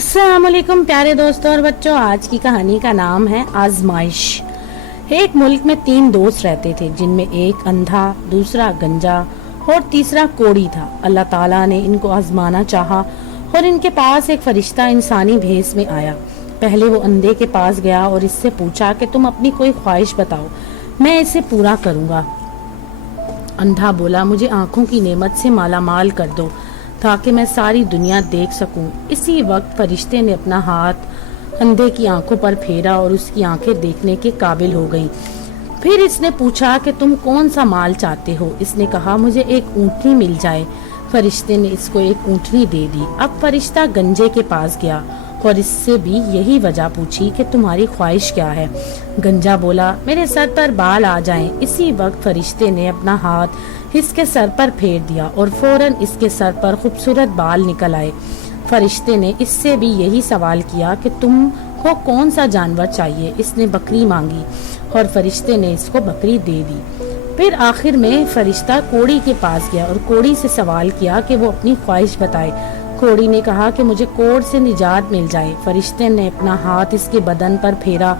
अस्सलाम वालेकुम प्यारे दोस्तों और बच्चों, आज की कहानी का नाम है आजमाइश। एक मुल्क में 3 दोस्त रहते थे, जिनमें एक अंधा, दूसरा गंजा और तीसरा कोढ़ी था। अल्लाह ताला ने इनको आजमाना चाहा और इनके पास एक फरिश्ता इंसानी भेस में आया। पहले वो अंधे के पास गया और इससे पूछा कि तुम अपनी कोई ख्वाहिश बताओ, मैं इसे पूरा करूंगा। अंधा बोला, मुझे आंखों की नेमत से माला माल कर दो ताकि मैं सारी दुनिया देख सकूं। इसी वक्त फरिश्ते ने अपना हाथ अंधे की आंखों पर फेरा और उसकी आंखें देखने के काबिल हो गईं। फिर इसने पूछा कि तुम कौन सा माल चाहते हो। इसने कहा, मुझे एक ऊँटनी मिल जाए। फरिश्ते ने इसको एक ऊँटनी दे दी। अब फरिश्ता गंजे के पास गया और इससे भी यही वजह पूछी कि तुम्हारी ख्वाहिश क्या है। गंजा बोला, मेरे सर पर बाल आ जाएं। इसी वक्त फरिश्ते ने अपना हाथ इसके सर पर फेर दिया और फौरन इसके सर पर खूबसूरत बाल निकल आए। फरिश्ते ने इससे भी यही सवाल किया कि तुमको कौन सा जानवर चाहिए। इसने बकरी मांगी और फरिश्ते ने इसको बकरी दे दी। फिर आखिर में फरिश्ता कोढ़ी के पास गया और कोढ़ी से सवाल किया कि वो अपनी ख्वाहिश बताए। कोढ़ी ने कहा कि मुझे कोढ़ से निजात मिल जाए। फरिश्ते ने अपना हाथ इसके बदन पर फेरा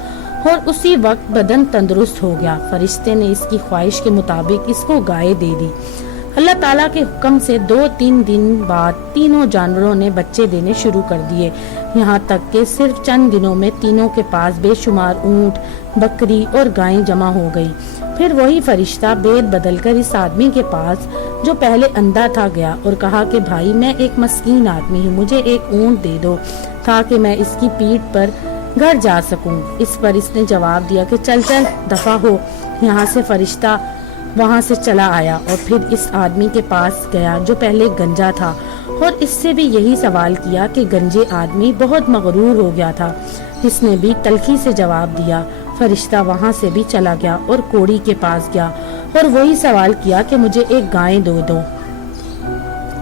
और उसी वक्त बदन तंदुरुस्त हो गया। फरिश्ते ने इसकी ख्वाहिश के मुताबिक इसको गाय दे दी। अल्लाह ताला के हुक्म से 2-3 दिन बाद तीनों जानवरों ने बच्चे देने शुरू कर दिए। यहाँ तक कि सिर्फ चंद दिनों में तीनों के पास बेशुमार ऊंट, बकरी और गायें जमा हो गई। फिर वही फरिश्ता बेद बदलकर इस आदमी के पास, जो पहले अंधा था, गया और कहा कि भाई, मैं एक मस्कीन आदमी हूँ, मुझे एक ऊंट दे दो ताकि मैं इसकी पीठ पर घर जा सकूं। इस पर इसने जवाब दिया कि चल चल दफा हो यहाँ से। फरिश्ता वहाँ से चला आया और फिर इस आदमी के पास गया जो पहले गंजा था और इससे भी यही सवाल किया कि गंजे आदमी बहुत मगरूर हो गया था। इसने भी तलखी से जवाब दिया। फरिश्ता वहाँ से भी चला गया और कोढ़ी के पास गया और वही सवाल किया कि मुझे एक गाय दो।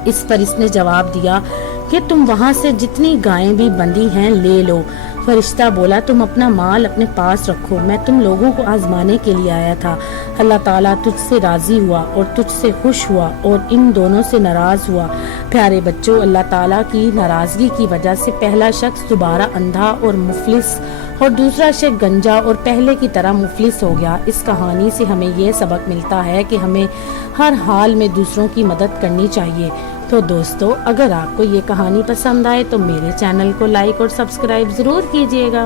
इस पर इसने जवाब दिया कि तुम वहाँ से जितनी गायें भी बंधी हैं ले लो। फरिश्ता बोला, तुम अपना माल अपने पास रखो, मैं तुम लोगों को आजमाने के लिए आया था। अल्लाह ताला तुझसे राजी हुआ और तुझसे खुश हुआ और इन दोनों से नाराज हुआ। प्यारे बच्चों, अल्लाह ताला की नाराजगी की वजह से पहला शख्स दोबारा अंधा और मुफलिस और दूसरा शख्स गंजा और पहले की तरह मुफलिस हो गया। इस कहानी से हमें ये सबक मिलता है कि हमें हर हाल में दूसरों की मदद करनी चाहिए। तो दोस्तों, अगर आपको ये कहानी पसंद आए तो मेरे चैनल को लाइक और सब्सक्राइब जरूर कीजिएगा।